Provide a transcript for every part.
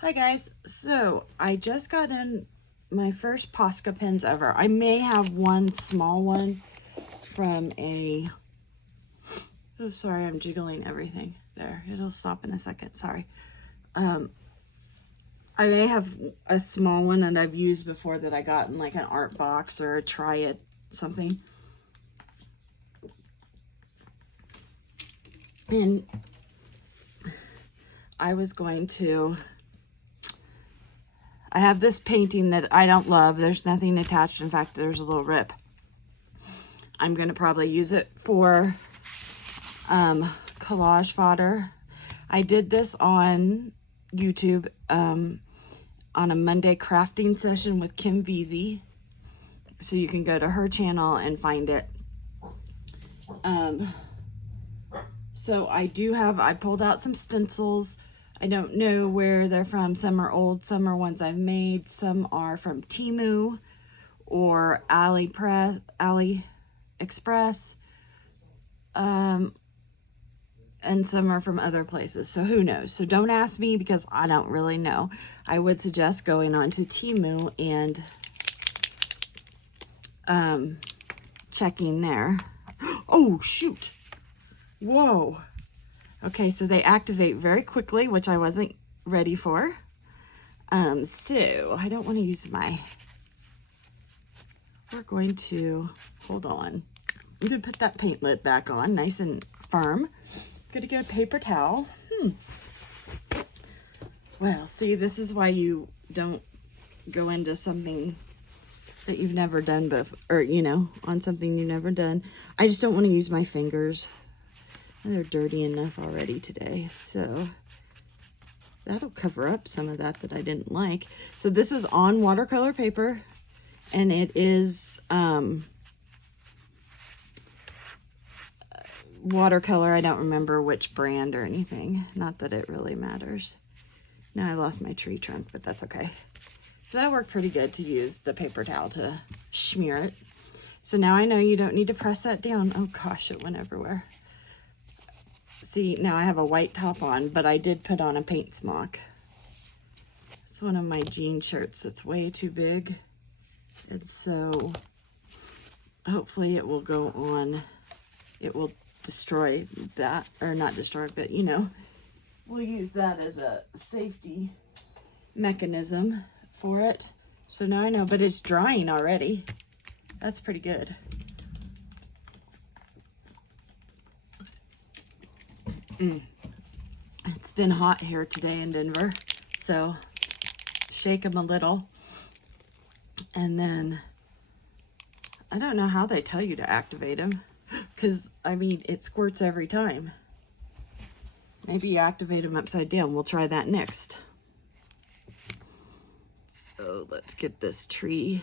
Hi guys, so I just got in my first Posca pens ever. I may have one small one from a, oh sorry, I'm jiggling everything there. It'll stop in a second, sorry. I may have a small one that I've used before that I got in like an art box or a try it something. And I was going to, I have this painting that I don't love. There's nothing attached. In fact, there's a little rip. I'm going to probably use it for collage fodder. I did this on YouTube on a Monday crafting session with Kim Veazey. So you can go to her channel and find it. So I pulled out some stencils. I don't know where they're from. Some are old, some are ones I've made. Some are from Temu or AliExpress. And some are from other places. So who knows? So don't ask me because I don't really know. I would suggest going on to Temu and checking there. Oh, shoot. Whoa. Okay, so they activate very quickly, which I wasn't ready for. So I don't want to use we're going to, hold on. I'm going to put that paint lid back on, nice and firm. Going to get a paper towel. Well, see, this is why you don't go into something that you've never done before, or, you know, on something you've never done. I just don't want to use my fingers. They're dirty enough already today, so that'll cover up some of that I didn't like. So this is on watercolor paper, and it is watercolor. I don't remember which brand or anything. Not that it really matters. Now I lost my tree trunk, but that's okay. So that worked pretty good to use the paper towel to smear it. So now I know you don't need to press that down. Oh gosh, it went everywhere. See, now I have a white top on, but I did put on a paint smock. It's one of my jean shirts that's way too big. And so hopefully it will go on. It will destroy that, or not destroy, but you know, we'll use that as a safety mechanism for it. So now I know, but it's drying already. That's pretty good. It's been hot here today in Denver, so shake them a little. And then I don't know how they tell you to activate them, because I mean it squirts every time. Maybe you activate them upside down. We'll try that next. So let's get this tree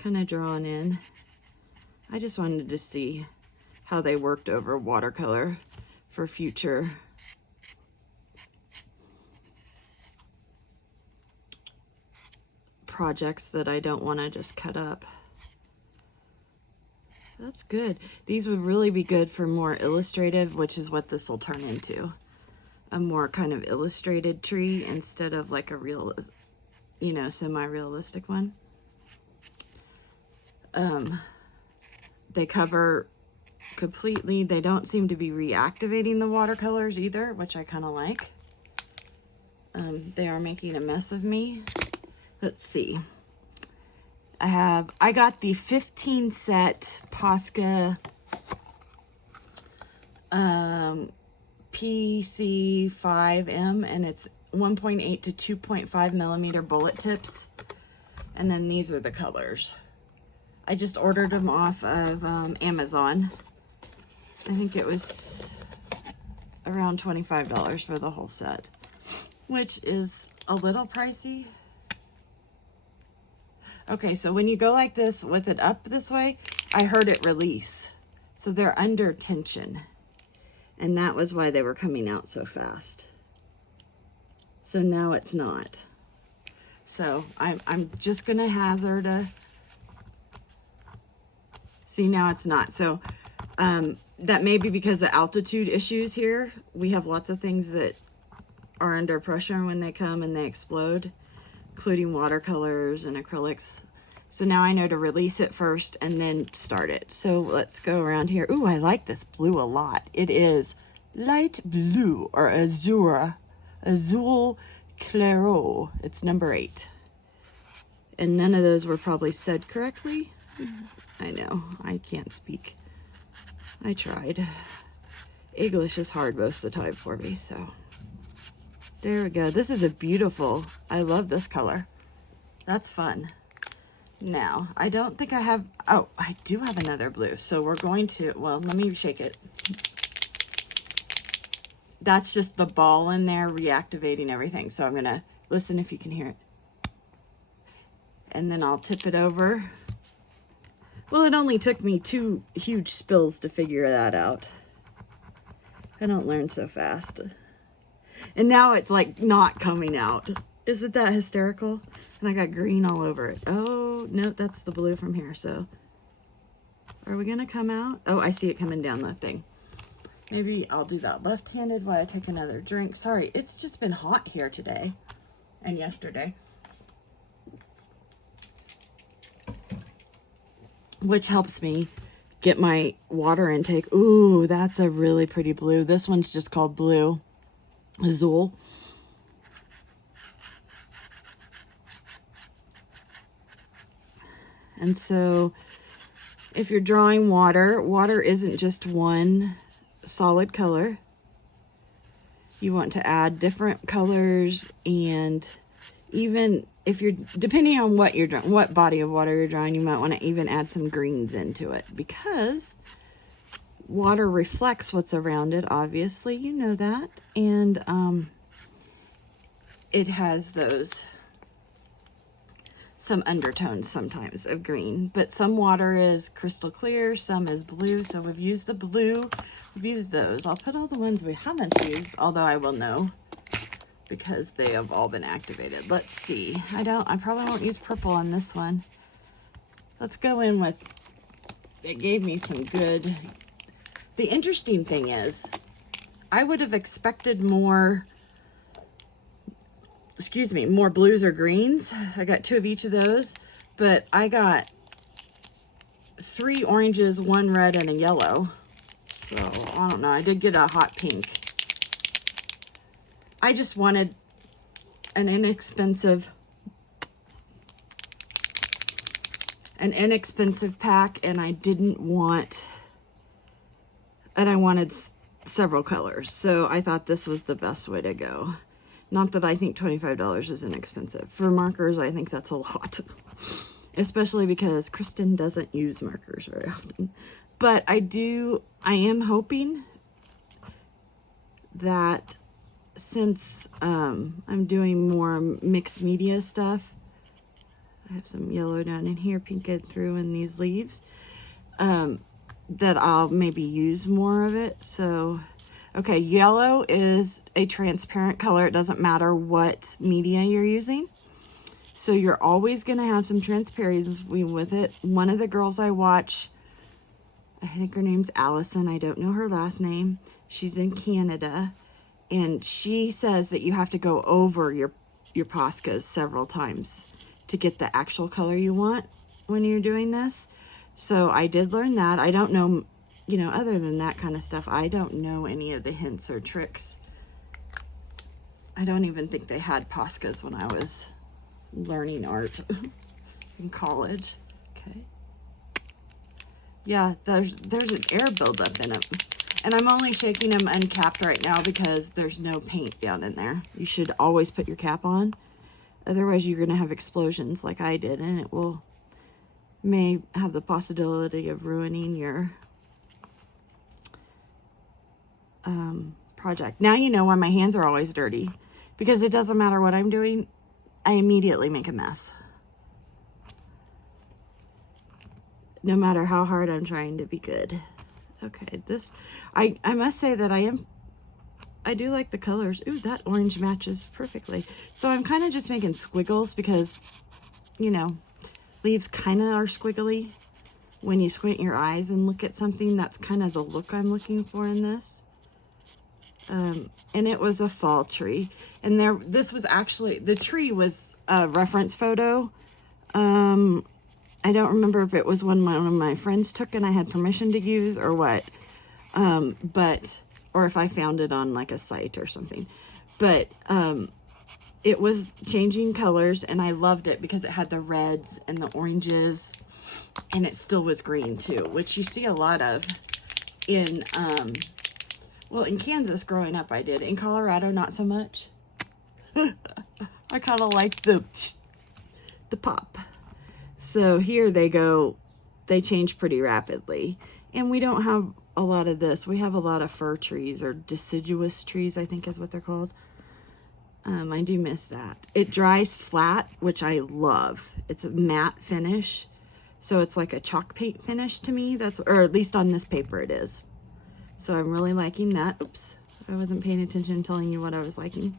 kind of drawn in. I just wanted to see how they worked over watercolor for future projects that I don't want to just cut up. That's good. These would really be good for more illustrative, which is what this will turn into. A more kind of illustrated tree instead of like a real, you know, semi-realistic one. They cover completely. They don't seem to be reactivating the watercolors either, which I kind of like. They are making a mess of me. Let's see. I got the 15 set Posca PC5M, and it's 1.8 to 2.5 millimeter bullet tips. And then these are the colors. I just ordered them off of Amazon. I think it was around $25 for the whole set, which is a little pricey. Okay, so when you go like this with it up this way, I heard it release. So they're under tension. And that was why they were coming out so fast. So now it's not. So I'm just gonna hazard a, see, now it's not. So that may be because of altitude issues here. We have lots of things that are under pressure when they come and they explode, including watercolors and acrylics. So now I know to release it first and then start it. So let's go around here. Ooh, I like this blue a lot. It is light blue or azure, azul claro. It's number 8. And none of those were probably said correctly. I know, I can't speak. I tried. English is hard most of the time for me, so. There we go. This is a beautiful, I love this color. That's fun. Now, I don't think I have, oh, I do have another blue. So we're going to, well, let me shake it. That's just the ball in there reactivating everything. So I'm going to listen if you can hear it. And then I'll tip it over. Well, it only took me 2 huge spills to figure that out. I don't learn so fast. And now it's like not coming out. Isn't that hysterical? And I got green all over it. Oh, no, that's the blue from here. So are we gonna come out? Oh, I see it coming down that thing. Maybe I'll do that left-handed while I take another drink. Sorry, it's just been hot here today and yesterday, which helps me get my water intake. Ooh, that's a really pretty blue. This one's just called Blue Azul. And so if you're drawing water, water isn't just one solid color. You want to add different colors, and even if you're, depending on what you're drawing, what body of water you're drawing, you might want to even add some greens into it, because water reflects what's around it, obviously, you know that. And it has those, some undertones sometimes of green, but some water is crystal clear, some is blue. So we've used the blue, we've used those. I'll put all the ones we haven't used, although I will know because they have all been activated. Let's see. I probably won't use purple on this one. Let's go in with, it gave me some good. The interesting thing is, I would have expected more, more blues or greens. I got 2 of each of those, but I got 3 oranges, 1 red, and a yellow. So, I don't know. I did get a hot pink. I just wanted an inexpensive pack, and I didn't want, and I wanted several colors. So I thought this was the best way to go. Not that I think $25 is inexpensive. For markers, I think that's a lot. Especially because Kristen doesn't use markers very often. But I am hoping that since I'm doing more mixed media stuff, I have some yellow down in here, pink through in these leaves, that I'll maybe use more of it. So, okay, yellow is a transparent color. It doesn't matter what media you're using. So you're always going to have some transparency with it. One of the girls I watch, I think her name's Allison. I don't know her last name. She's in Canada. And she says that you have to go over your Poscas several times to get the actual color you want when you're doing this. So I did learn that. I don't know, other than that kind of stuff, I don't know any of the hints or tricks. I don't even think they had Poscas when I was learning art in college. Okay. Yeah, there's an air buildup in it. And I'm only shaking them uncapped right now because there's no paint down in there. You should always put your cap on. Otherwise, you're going to have explosions like I did, and it may have the possibility of ruining your project. Now you know why my hands are always dirty, because it doesn't matter what I'm doing, I immediately make a mess. No matter how hard I'm trying to be good. Okay, this, I must say that I do like the colors. Ooh, that orange matches perfectly. So I'm kind of just making squiggles because, leaves kind of are squiggly. When you squint your eyes and look at something, that's kind of the look I'm looking for in this. and it was a fall tree. And this was actually, the tree was a reference photo. I don't remember if it was one of my friends took and I had permission to use or what. Or if I found it on like a site or something. But it was changing colors, and I loved it because it had the reds and the oranges, and it still was green too, which you see a lot of in, well, in Kansas growing up I did. In Colorado, not so much. I kind of like the pop. So here they change pretty rapidly. And we don't have a lot of this. We have a lot of fir trees, or deciduous trees, I think is what they're called. I do miss that. It dries flat, which I love. It's a matte finish. So it's like a chalk paint finish to me. Or at least on this paper it is. So I'm really liking that. Oops, I wasn't paying attention telling you what I was liking.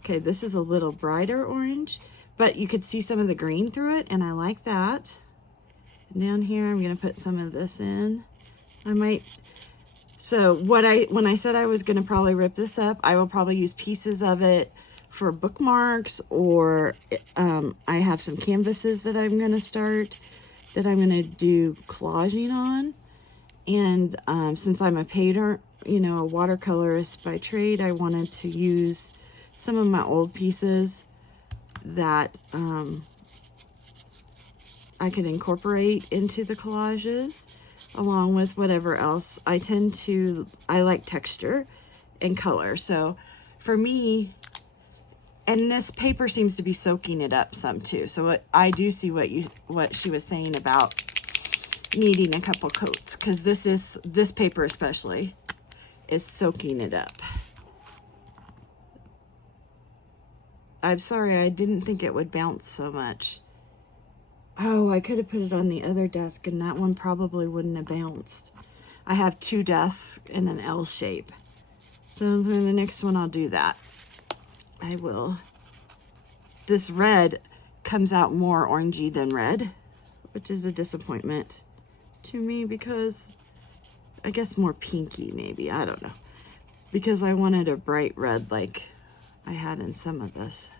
Okay, this is a little brighter orange, but you could see some of the green through it, and I like that. And down here, I'm gonna put some of this in. So when I said I was gonna probably rip this up, I will probably use pieces of it for bookmarks, or I have some canvases that I'm gonna start, that I'm gonna do collaging on. And since I'm a painter, you know, a watercolorist by trade, I wanted to use some of my old pieces that I could incorporate into the collages, along with whatever else. I like texture and color. So for me, and this paper seems to be soaking it up some too. So I do see what she was saying about needing a couple coats, because this paper especially is soaking it up. I'm sorry, I didn't think it would bounce so much. Oh, I could have put it on the other desk and that one probably wouldn't have bounced. I have two desks in an L shape. So in the next one I'll do that. I will. This red comes out more orangey than red, which is a disappointment to me, because I guess more pinky maybe, I don't know. Because I wanted a bright red like I had in some of this.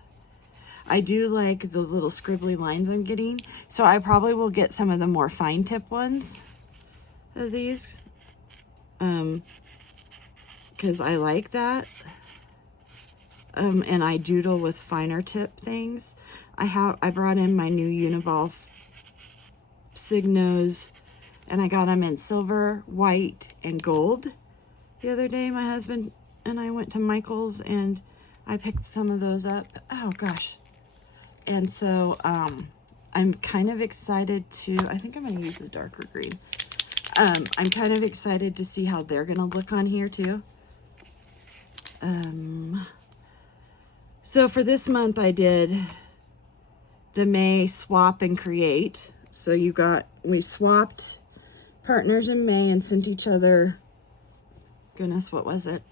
I do like the little scribbly lines I'm getting, so I probably will get some of the more fine tip ones of these, because I like that. And I doodle with finer tip things. I brought in my new Uniball Signos, and I got them in silver, white, and gold the other day. My husband and I went to Michael's and I picked some of those up. Oh gosh. And so I'm kind of excited to, I think I'm going to use the darker green. I'm kind of excited to see how they're going to look on here too. So for this month I did the May swap and create. So we swapped partners in May and sent each other, goodness, what was it?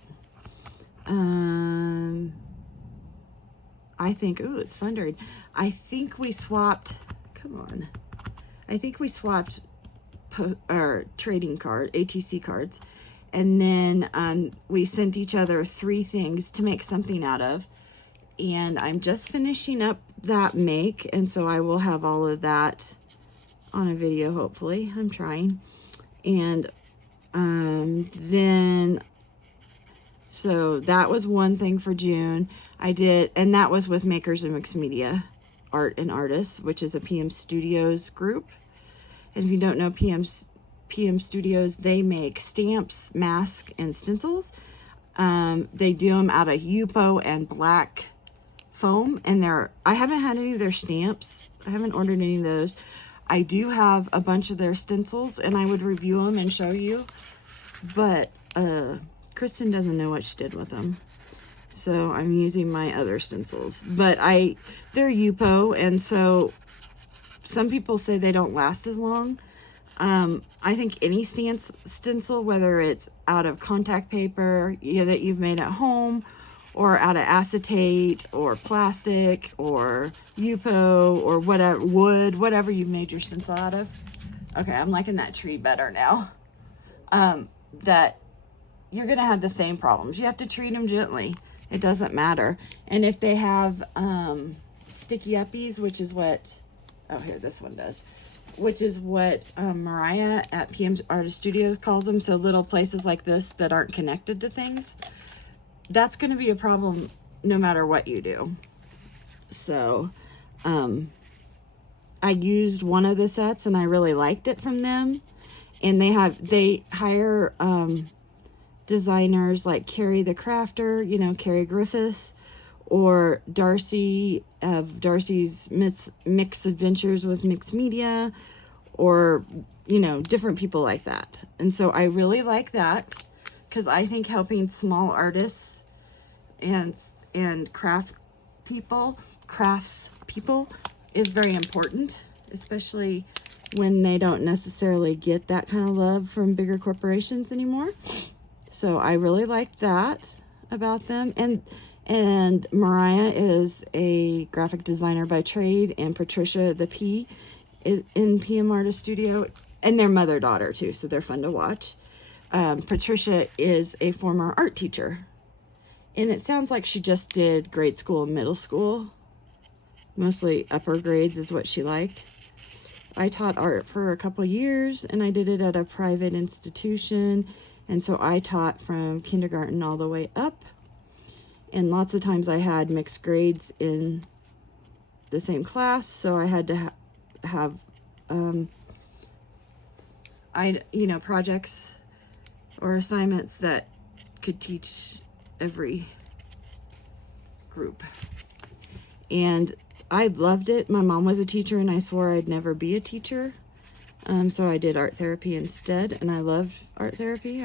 I think, ooh, it's thundering. I think we swapped, come on. I think we swapped trading ATC cards. And then we sent each other 3 things to make something out of. And I'm just finishing up that make. And so I will have all of that on a video, hopefully. I'm trying. And so that was one thing for June. I did, and that was with Makers and Mixed Media Art and Artists, which is a PM Studios group. And if you don't know PM Studios, they make stamps, masks, and stencils. They do them out of Yupo and black foam, and I haven't had any of their stamps. I haven't ordered any of those. I do have a bunch of their stencils, and I would review them and show you, but Kristen doesn't know what she did with them. So I'm using my other stencils, but they're Yupo, and so some people say they don't last as long. I think any stencil, whether it's out of contact paper that you've made at home, or out of acetate, or plastic, or Yupo, or whatever, wood, whatever you've made your stencil out of. Okay, I'm liking that tree better now. That you're going to have the same problems. You have to treat them gently. It doesn't matter. And if they have sticky uppies, which is what, oh, here, this one does, which is what Mariah at PM Artist Studios calls them. So little places like this that aren't connected to things, that's going to be a problem no matter what you do. So I used one of the sets and I really liked it from them. And they hire designers like Carrie the Crafter, you know, Carrie Griffiths, or Darcy of Darcy's Mixed Adventures with Mixed Media, or, you know, different people like that. And so I really like that, because I think helping small artists and crafts people is very important, especially when they don't necessarily get that kind of love from bigger corporations anymore. So I really like that about them. And Mariah is a graphic designer by trade, and Patricia, the P, is in PM Artist Studio, and they're mother-daughter too, so they're fun to watch. Patricia is a former art teacher, and it sounds like she just did grade school and middle school. Mostly upper grades is what she liked. I taught art for a couple years, and I did it at a private institution, and so I taught from kindergarten all the way up. And lots of times I had mixed grades in the same class, so I had to have projects or assignments that could teach every group. And I loved it. My mom was a teacher, and I swore I'd never be a teacher. So I did art therapy instead, and I love art therapy.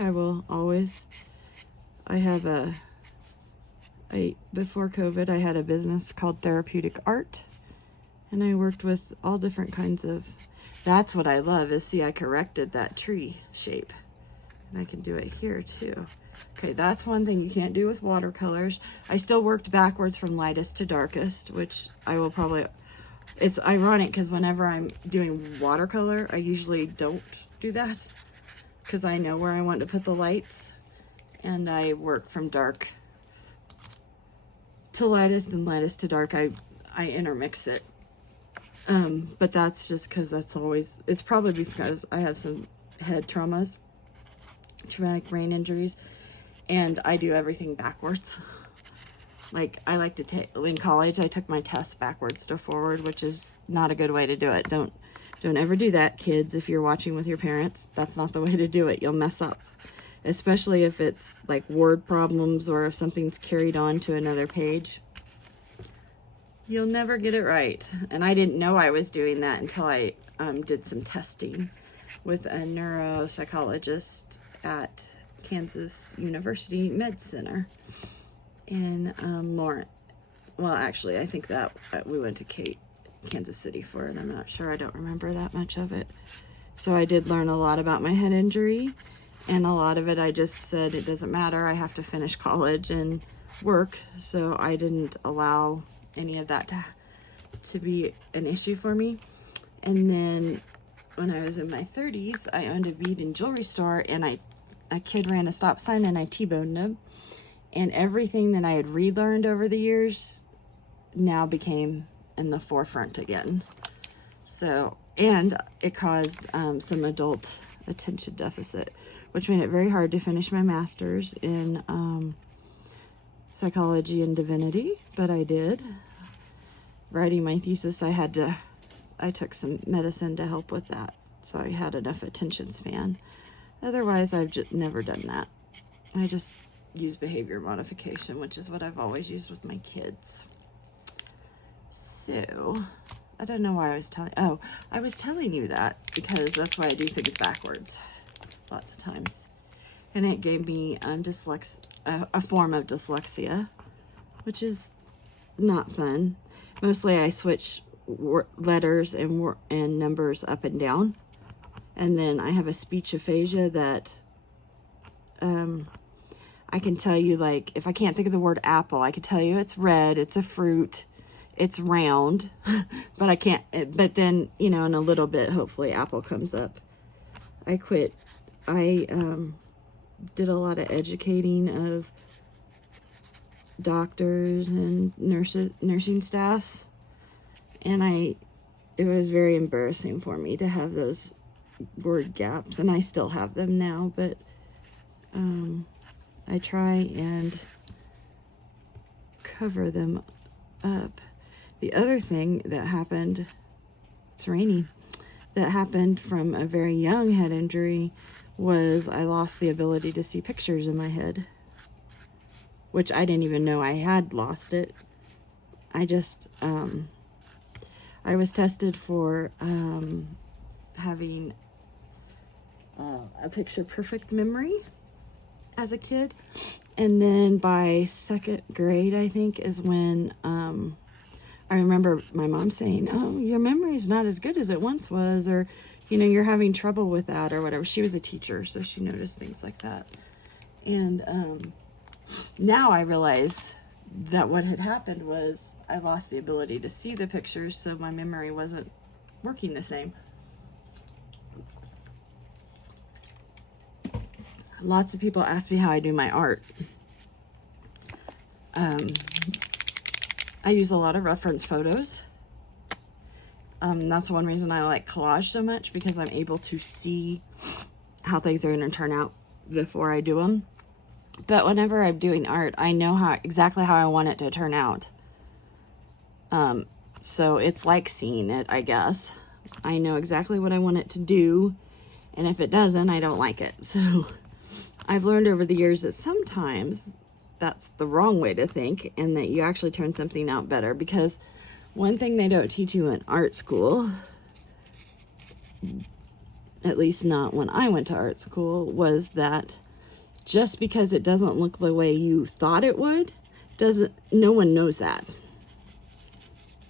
Before COVID, I had a business called Therapeutic Art, and I worked with all different kinds of, that's what I love, is see, I corrected that tree shape, and I can do it here too. Okay, that's one thing you can't do with watercolors. I still worked backwards from lightest to darkest, which I will probably, it's ironic because whenever I'm doing watercolor, I usually don't do that because I know where I want to put the lights, and I work from dark to lightest and lightest to dark. I intermix it. But that's just because it's probably because I have some head traumas, traumatic brain injuries, and I do everything backwards. Like, I like to take, in college, I took my tests backwards to forward, which is not a good way to do it. Don't ever do that, kids. If you're watching with your parents, that's not the way to do it. You'll mess up, especially if it's like word problems or if something's carried on to another page. You'll never get it right. And I didn't know I was doing that until I did some testing with a neuropsychologist at Kansas University Med Center in Lawrence. Well, actually, I think that we went to Kansas City for it. I'm not sure. I don't remember that much of it. So I did learn a lot about my head injury, and a lot of it I just said it doesn't matter. I have to finish college and work, so I didn't allow any of that to be an issue for me. And then when I was in my 30s, I owned a bead and jewelry store, and a kid ran a stop sign and I T-boned him. And everything that I had relearned over the years now became in the forefront again. So, and it caused some adult attention deficit, which made it very hard to finish my master's in psychology and divinity, but I did. Writing my thesis, I took some medicine to help with that, so I had enough attention span. Otherwise, I've just never done that. I just use behavior modification, which is what I've always used with my kids. So, I don't know why I was telling you that because that's why I do things backwards lots of times. And it gave me a form of dyslexia, which is not fun. Mostly I switch letters and numbers up and down. And then I have a speech aphasia that I can tell you, like, if I can't think of the word apple, I can tell you it's red, it's a fruit, it's round, but I can't, but then, you know, in a little bit, hopefully apple comes up. I quit. I did a lot of educating of doctors and nursing staffs, and it was very embarrassing for me to have those word gaps, and I still have them now, but I try and cover them up. The other thing that happened, it's raining, that happened from a very young head injury was I lost the ability to see pictures in my head, which I didn't even know I had lost it. I just, I was tested for having a picture perfect memory as a kid. And then by second grade, I think, is when I remember my mom saying, oh, your memory is not as good as it once was, or, you know, you're having trouble with that or whatever. She was a teacher, so she noticed things like that. And now I realize that what had happened was I lost the ability to see the pictures, so my memory wasn't working the same. Lots of people ask me how I do my art. I use a lot of reference photos. That's one reason I like collage so much, because I'm able to see how things are going to turn out before I do them. But whenever I'm doing art, I know exactly how I want it to turn out. So it's like seeing it, I guess. I know exactly what I want it to do, and if it doesn't, I don't like it. So I've learned over the years that sometimes that's the wrong way to think, and that you actually turn something out better. Because one thing they don't teach you in art school, at least not when I went to art school, was that just because it doesn't look the way you thought it would, no one knows that.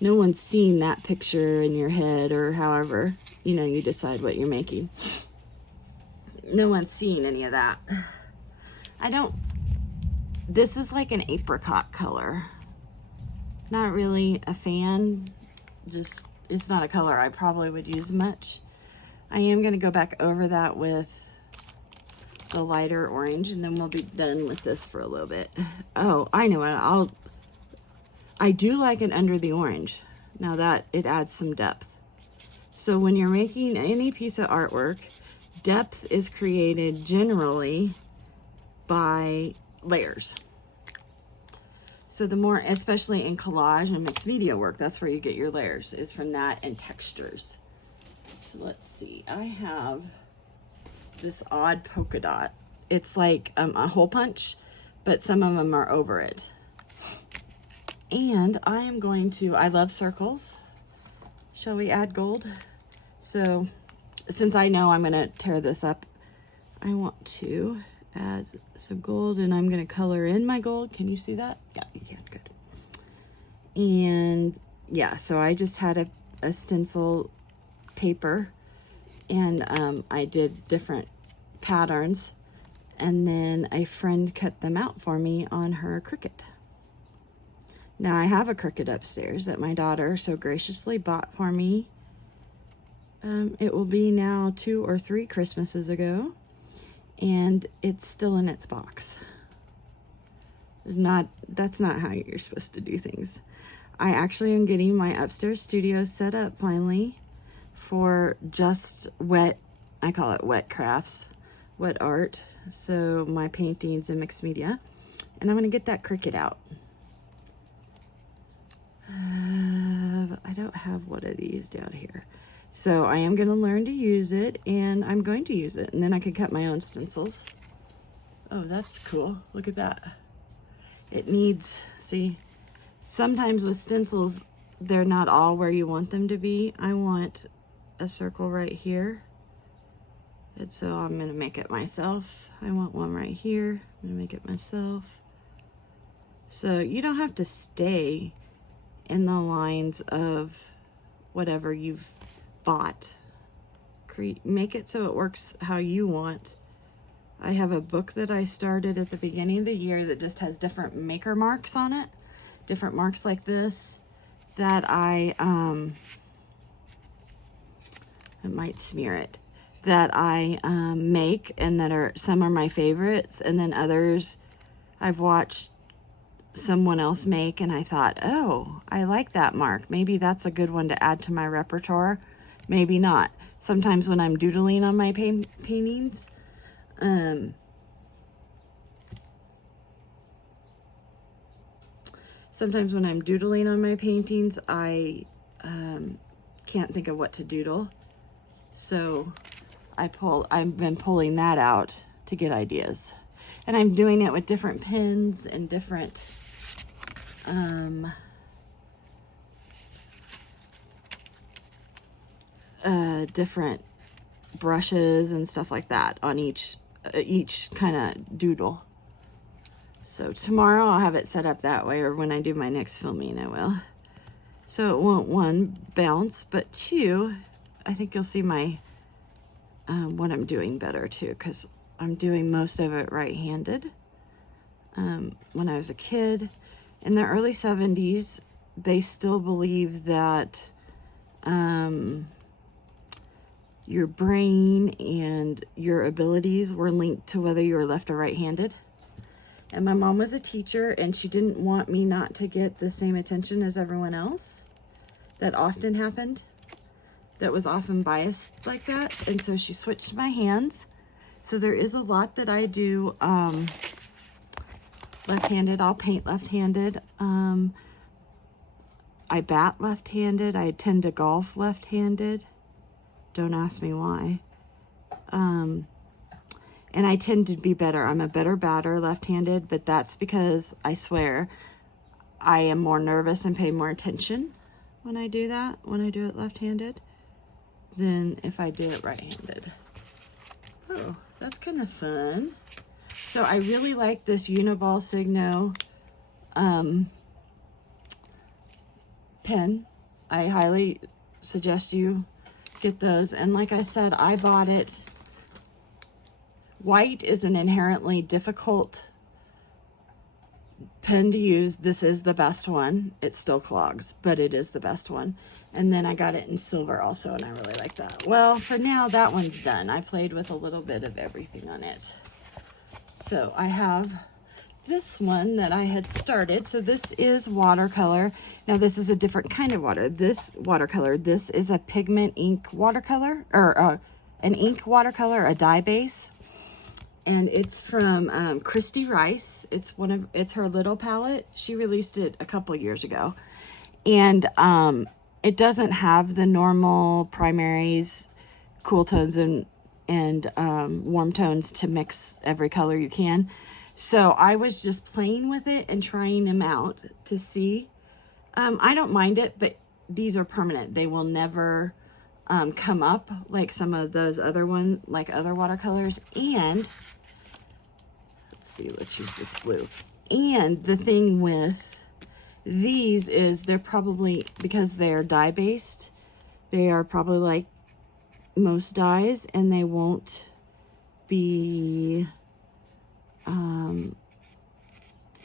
No one's seen that picture in your head, or however, you know, you decide what you're making. No one's seen any of that. This is like an apricot color. Not really a fan. Just, it's not a color I probably would use much. I am going to go back over that with the lighter orange, and then we'll be done with this for a little bit. Oh, I know what, I do like it under the orange. Now that it adds some depth. So when you're making any piece of artwork, depth is created generally by layers. So the more, especially in collage and mixed media work, that's where you get your layers, is from that and textures. So let's see, I have this odd polka dot. It's like a hole punch, but some of them are over it. And I am going to, I love circles. Shall we add gold? So since I know I'm gonna tear this up, I want to add some gold, and I'm gonna color in my gold. Can you see that? Yeah, you can, good. And yeah, so I just had a stencil paper, and I did different patterns, and then a friend cut them out for me on her Cricut. Now I have a Cricut upstairs that my daughter so graciously bought for me. It will be now 2 or 3 Christmases ago, and it's still in its box. That's not how you're supposed to do things. I actually am getting my upstairs studio set up finally for just wet, I call it wet crafts, wet art. So my paintings and mixed media, and I'm gonna get that Cricut out. I don't have one of these down here. So I am going to learn to use it, and I'm going to use it, and then I can cut my own stencils. Oh, that's cool. Look at that. It needs, see, sometimes with stencils, they're not all where you want them to be. I want a circle right here. And so I'm going to make it myself. I want one right here. I'm going to make it myself. So you don't have to stay in the lines of whatever you've bought. Make it so it works how you want. I have a book that I started at the beginning of the year that just has different maker marks on it, different marks like this, that I might smear it, that I make, and that are, some are my favorites, and then others I've watched someone else make and I thought, oh, I like that mark. Maybe that's a good one to add to my repertoire. Maybe not. Sometimes when I'm doodling on my paintings, I can't think of what to doodle. So I've been pulling that out to get ideas. And I'm doing it with different pens and different different brushes and stuff like that on each kind of doodle. So tomorrow I'll have it set up that way, or when I do my next filming I will. So it won't, one, bounce, but two, I think you'll see my what I'm doing better too, because I'm doing most of it right-handed. When I was a kid, in the early 70s, they still believed that your brain and your abilities were linked to whether you were left or right-handed. And my mom was a teacher, and she didn't want me not to get the same attention as everyone else. That often happened. That was often biased like that. And so she switched my hands. So there is a lot that I do left-handed. I'll paint left-handed. I bat left-handed. I tend to golf left-handed. Don't ask me why. And I tend to be better. I'm a better batter left-handed, but that's because I swear I am more nervous and pay more attention when I do that, when I do it left-handed, than if I do it right-handed. Oh, that's kind of fun. So I really like this Uniball Signo pen. I highly suggest you get those. And like I said, I bought it. White is an inherently difficult pen to use. This is the best one. It still clogs, but it is the best one. And then I got it in silver also, and I really like that. Well, for now, that one's done. I played with a little bit of everything on it. So I have this one that I had started. So this is watercolor. Now this is a different kind of watercolor. This is a pigment ink watercolor, or an ink watercolor, a dye base. And it's from Christy Rice. It's her little palette. She released it a couple years ago. And it doesn't have the normal primaries, cool tones, and warm tones to mix every color you can. So I was just playing with it and trying them out to see. I don't mind it, but these are permanent. They will never come up like some of those other other watercolors. And let's see, let's use this blue. And the thing with these is they're probably, because they're dye based, they are probably like most dyes, and they won't be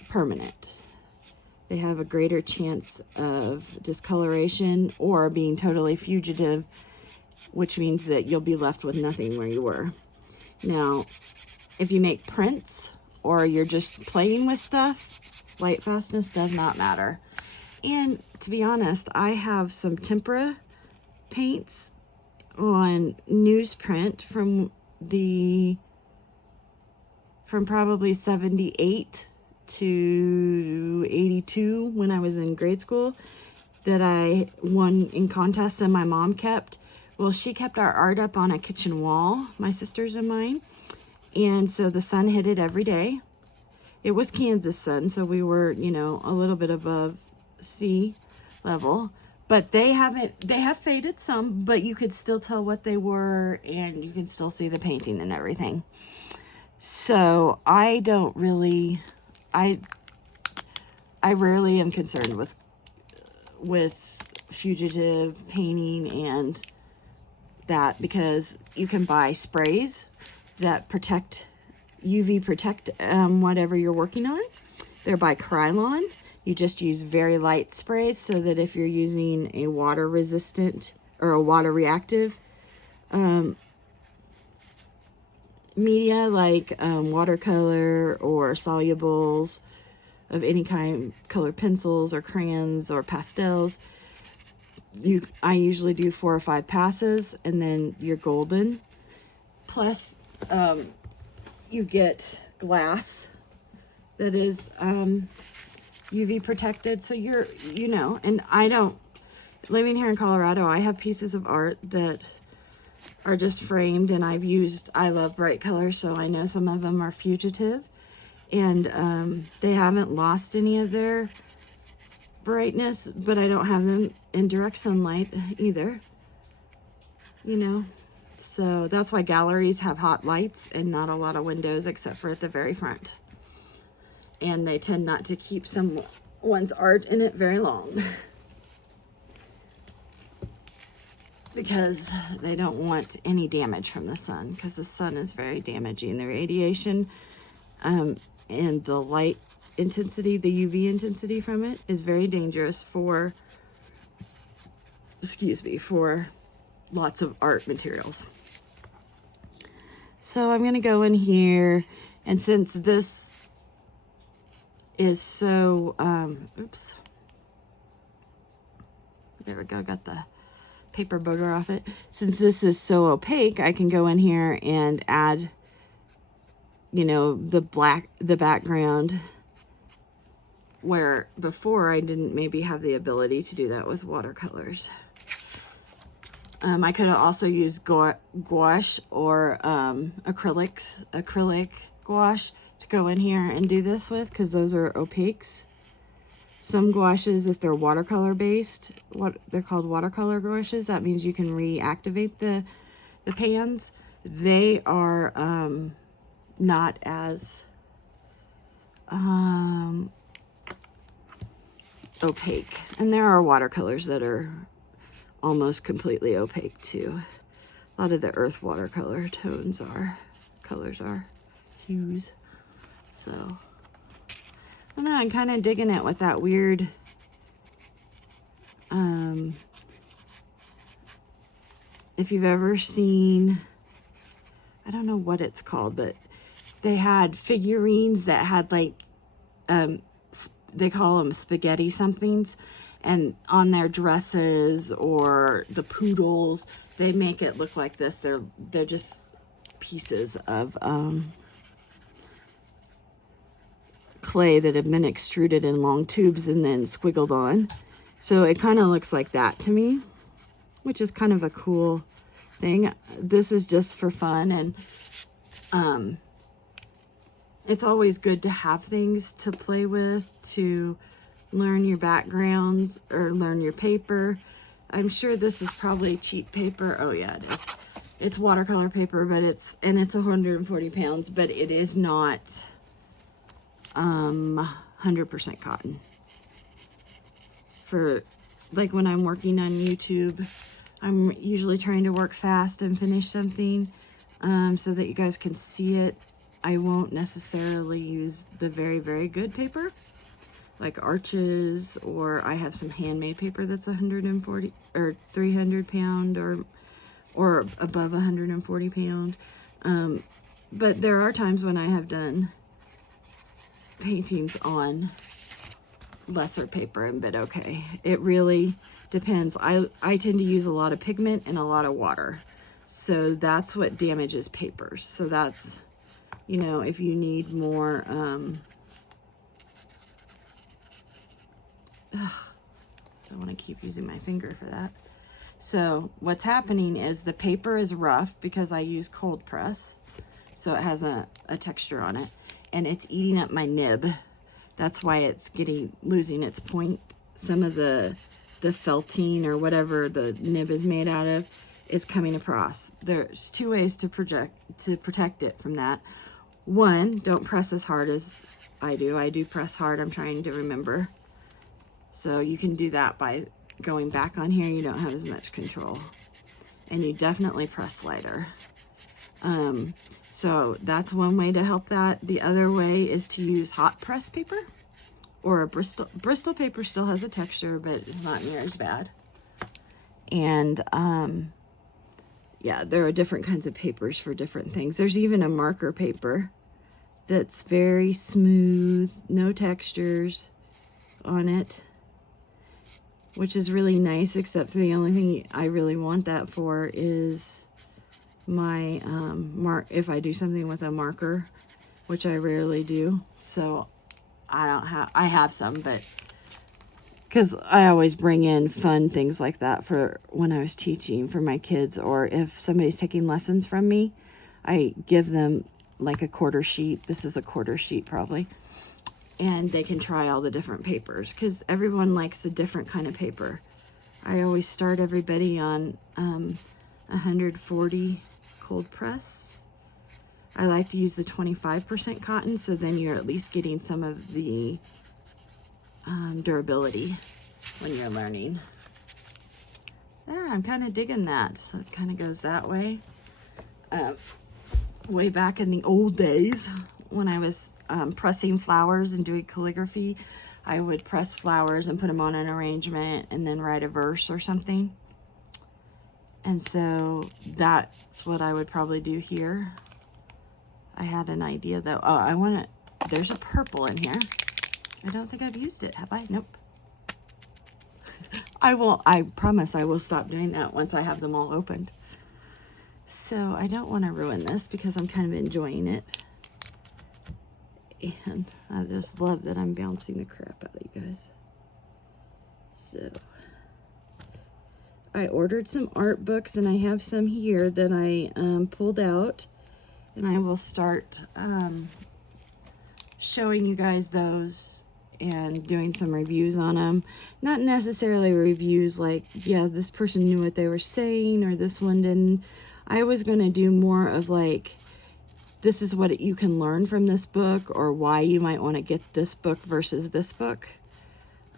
permanent. They have a greater chance of discoloration or being totally fugitive, which means that you'll be left with nothing where you were. Now, if you make prints or you're just playing with stuff, light fastness does not matter. And to be honest, I have some tempera paints on newsprint from probably 78 to 82 when I was in grade school, that I won in contests and my mom kept. Well, she kept our art up on a kitchen wall, my sisters and mine. And so the sun hit it every day. It was Kansas sun, so we were, a little bit above sea level. But they have faded some, but you could still tell what they were, and you can still see the painting and everything. So I don't really, I rarely am concerned with fugitive painting and that, because you can buy sprays that UV protect whatever you're working on. They're by Krylon. You just use very light sprays so that if you're using a water resistant or a water reactive media like watercolor or solubles of any kind, colored pencils or crayons or pastels, I usually do 4 or 5 passes, and then you're golden. Plus, you get glass that is UV protected, so you're, you know, and I don't, living here in Colorado, I have pieces of art that are just framed, and I love bright colors, so I know some of them are fugitive, and they haven't lost any of their brightness, but I don't have them in direct sunlight either, you know. So that's why galleries have hot lights and not a lot of windows except for at the very front. And they tend not to keep someone's art in it very long because they don't want any damage from the sun, because the sun is very damaging. The radiation and the light intensity, the UV intensity from it is very dangerous for, for lots of art materials. So I'm going to go in here, and since this is so, oops, there we go, got the paper booger off it. Since this is so opaque, I can go in here and add, you know, the background, where before I didn't maybe have the ability to do that with watercolors. I could have also used gouache or acrylic gouache to go in here and do this with, because those are opaques. Some gouaches, if they're watercolor based, they're called watercolor gouaches, that means you can reactivate the pans. They are not as opaque, and there are watercolors that are almost completely opaque too. A lot of the earth watercolor colors are hues. So I don't know, I'm kind of digging it with that weird if you've ever seen, I don't know what it's called, but they had figurines that had like they call them spaghetti somethings, and on their dresses or the poodles, they make it look like this. They're just pieces of clay that have been extruded in long tubes and then squiggled on. So it kind of looks like that to me, which is kind of a cool thing. This is just for fun, and it's always good to have things to play with, to learn your backgrounds or learn your paper. I'm sure this is probably cheap paper. Oh yeah, it is. It's watercolor paper, but it's 140 pounds, but it is not 100% cotton. For like when I'm working on YouTube, I'm usually trying to work fast and finish something so that you guys can see it. I won't necessarily use the very, very good paper, like Arches, or I have some handmade paper that's 140 or 300 pound or above 140 pound. But there are times when I have done paintings on lesser paper and been okay. It really depends. I tend to use a lot of pigment and a lot of water, so that's what damages papers. So that's, you know, if you need more I want to keep using my finger for that. So what's happening is the paper is rough because I use cold press, so it has a texture on it, and it's eating up my nib. That's why it's losing its point. Some of the felting or whatever the nib is made out of is coming across. There's 2 ways to protect it from that. One, don't press as hard as I do. I do press hard. I'm trying to remember. So you can do that by going back on here. You don't have as much control, and you definitely press lighter. So that's one way to help that. The other way is to use hot press paper or a Bristol. Bristol paper still has a texture, but it's not near as bad. And yeah, there are different kinds of papers for different things. There's even a marker paper that's very smooth, no textures on it, which is really nice, except the only thing I really want that for is my if I do something with a marker, which I rarely do. So I have some, but because I always bring in fun things like that for when I was teaching for my kids, or if somebody's taking lessons from me, I give them like a quarter sheet. This is a quarter sheet probably. And they can try all the different papers because everyone likes a different kind of paper. I always start everybody on 140 cold press. I like to use the 25% cotton, so then you're at least getting some of the durability when you're learning. Yeah, I'm kind of digging that. So it kind of goes that way. Way back in the old days when I was pressing flowers and doing calligraphy, I would press flowers and put them on an arrangement and then write a verse or something. And so that's what I would probably do here. I had an idea though. Oh, there's a purple in here. I don't think I've used it, have I? Nope. I promise I will stop doing that once I have them all opened. So I don't want to ruin this because I'm kind of enjoying it. And I just love that I'm bouncing the crap out of you guys. So I ordered some art books and I have some here that I pulled out, and I will start showing you guys those and doing some reviews on them. Not necessarily reviews like, yeah, this person knew what they were saying or this one didn't. I was going to do more of like, this is what you can learn from this book, or why you might want to get this book versus this book.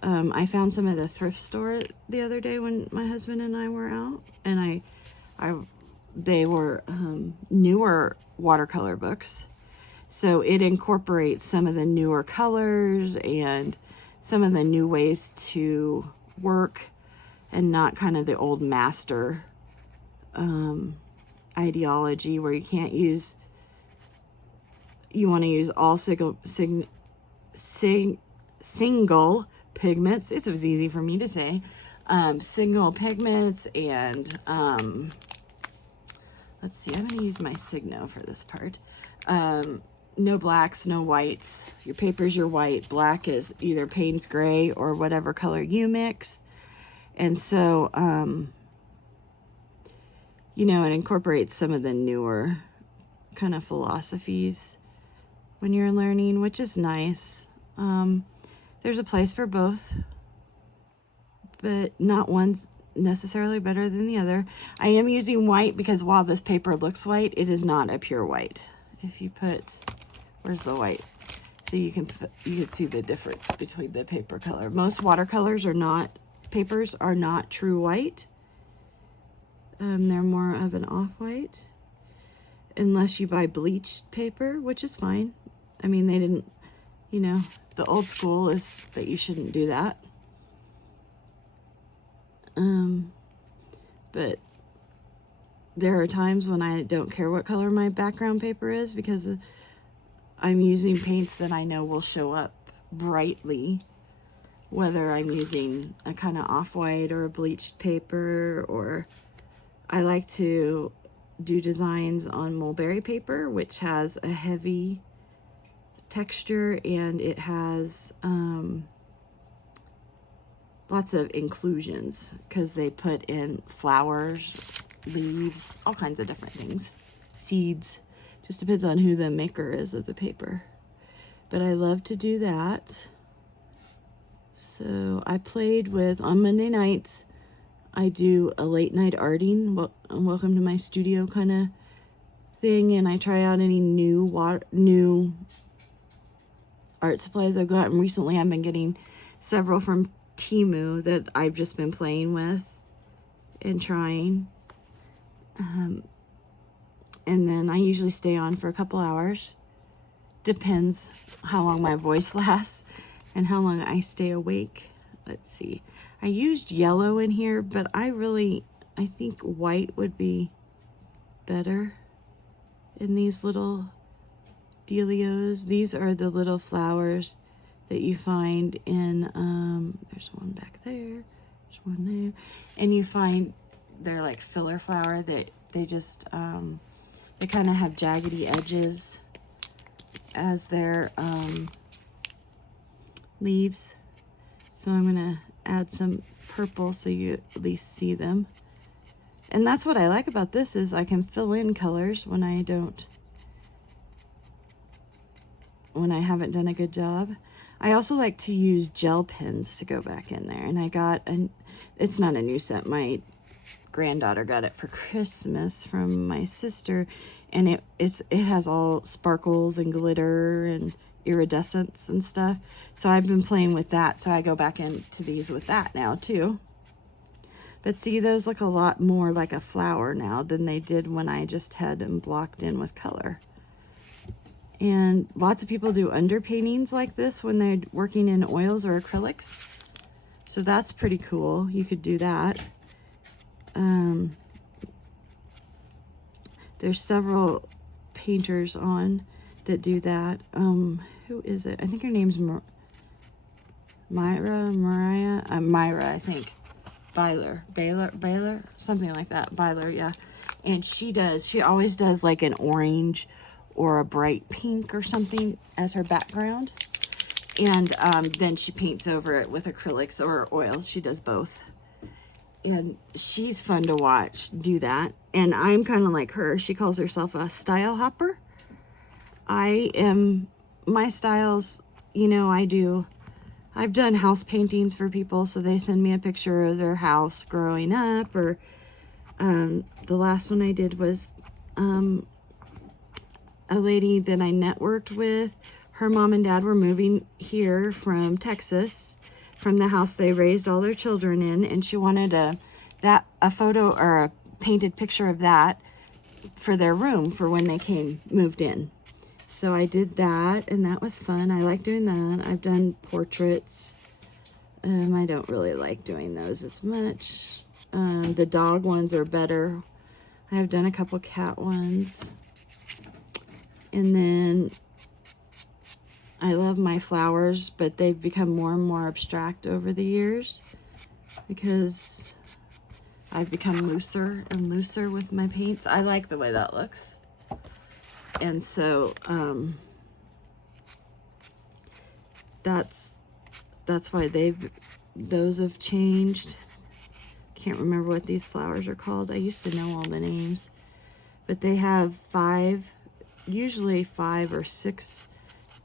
I found some at the thrift store the other day when my husband and I were out, and they were newer watercolor books. So it incorporates some of the newer colors and some of the new ways to work, and not kind of the old master ideology where you can't use, you want to use all single pigments. It was easy for me to say. Single pigments, and let's see, I'm going to use my Signo for this part. No blacks, no whites. Your paper's your white. Black is either Payne's gray or whatever color you mix. And so, you know, it incorporates some of the newer kind of philosophies when you're learning, which is nice. There's a place for both, but not one's necessarily better than the other. I am using white because while this paper looks white, it is not a pure white. If you put, where's the white? So you can see the difference between the paper color. Most watercolors papers are not true white. They're more of an off-white, unless you buy bleached paper, which is fine. I mean, they didn't, you know, the old school is that you shouldn't do that. But there are times when I don't care what color my background paper is, because I'm using paints that I know will show up brightly, whether I'm using a kind of off-white or a bleached paper, or I like to do designs on mulberry paper, which has a heavy texture, and it has lots of inclusions because they put in flowers, leaves, all kinds of different things, seeds. Just depends on who the maker is of the paper. But I love to do that. So I played with, on Monday nights, I do a late night arting, welcome to my studio kind of thing, and I try out any new art supplies I've got. And recently I've been getting several from Temu that I've just been playing with and trying. And then I usually stay on for a couple hours. Depends how long my voice lasts and how long I stay awake. Let's see. I used yellow in here, but I think white would be better in these little dealios. These are the little flowers that you find in, there's one back there, there's one there, and you find they're like filler flower that they just, they kind of have jaggedy edges as their leaves. So I'm gonna add some purple so you at least see them. And that's what I like about this, is I can fill in colors when I haven't done a good job. I also like to use gel pens to go back in there. And I got it's not a new set. My granddaughter got it for Christmas from my sister. And it has all sparkles and glitter and iridescence and stuff. So I've been playing with that. So I go back into these with that now too. But see, those look a lot more like a flower now than they did when I just had them blocked in with color. And lots of people do underpaintings like this when they're working in oils or acrylics. So that's pretty cool. You could do that. There's several painters on that do that. Who is it? I think her name's Mariah, I think. Baylor, something like that. Baylor, yeah. And she always does like an orange or a bright pink or something as her background. And then she paints over it with acrylics or oils. She does both. And she's fun to watch do that. And I'm kind of like her. She calls herself a style hopper. My styles, you know, I've done house paintings for people, so they send me a picture of their house growing up, or the last one I did was a lady that I networked with. Her mom and dad were moving here from Texas, from the house they raised all their children in, and she wanted a photo or a painted picture of that for their room for when they moved in. So I did that, and that was fun. I like doing that. I've done portraits. I don't really like doing those as much. The dog ones are better. I've done a couple cat ones. And then I love my flowers, but they've become more and more abstract over the years because I've become looser and looser with my paints. I like the way that looks. And so that's why those have changed. Can't remember what these flowers are called. I used to know all the names, but they have usually 5 or 6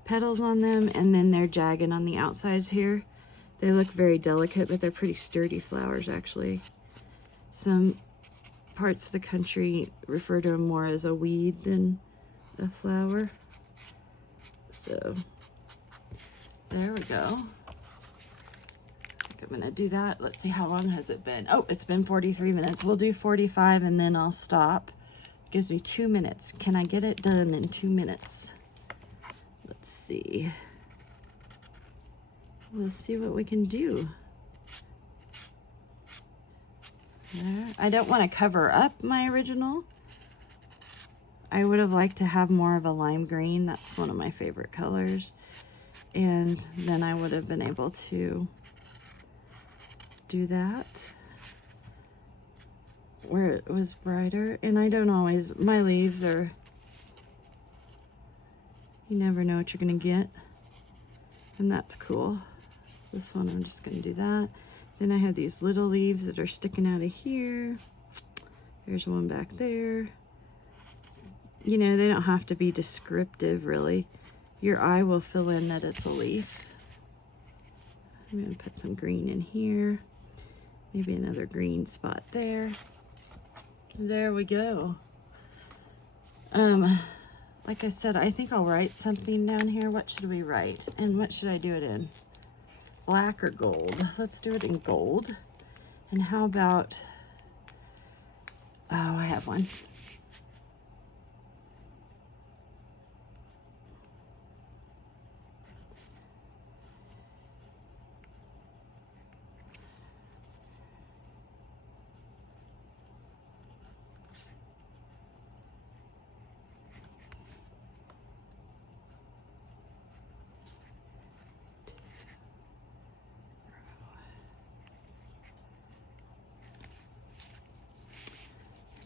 petals on them, and then they're jagged on the outsides here. They look very delicate, but they're pretty sturdy flowers actually. Some parts of the country refer to them more as a weed than a flower. So there we go. I think I'm gonna do that. Let's see, how long has it been? Oh, it's been 43 minutes. We'll do 45 and then I'll stop. Gives me 2 minutes. Can I get it done in 2 minutes? Let's see. We'll see what we can do. There. I don't want to cover up my original. I would have liked to have more of a lime green. That's one of my favorite colors. And then I would have been able to do that where it was brighter. And I don't always, my leaves are, you never know what you're gonna get. And that's cool. This one, I'm just gonna do that. Then I have these little leaves that are sticking out of here. There's one back there. You know, they don't have to be descriptive, really. Your eye will fill in that it's a leaf. I'm gonna put some green in here. Maybe another green spot there. There we go. Like I said, I think I'll write something down here. What should we write? And what should I do it in? Black or gold? Let's do it in gold. And how about, oh, I have one.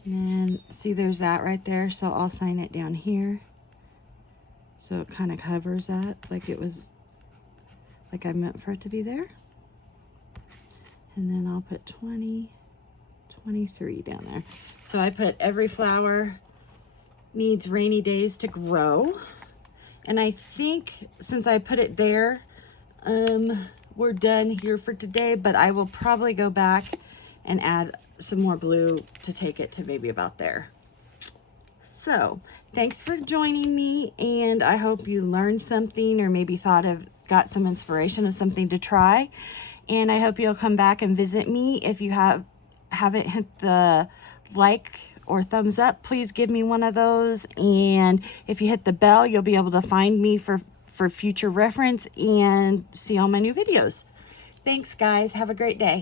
And see, there's that right there. So I'll sign it down here. So it kind of covers that like it was, like I meant for it to be there. And then I'll put 20, 23 down there. So I put every flower needs rainy days to grow. And I think since I put it there, we're done here for today, but I will probably go back and add some more blue to take it to maybe about there. So thanks for joining me, and I hope you learned something or maybe got some inspiration of something to try. And I hope you'll come back and visit me. If you haven't hit the like or thumbs up, please give me one of those. And if you hit the bell, you'll be able to find me for future reference and see all my new videos. Thanks, guys. Have a great day.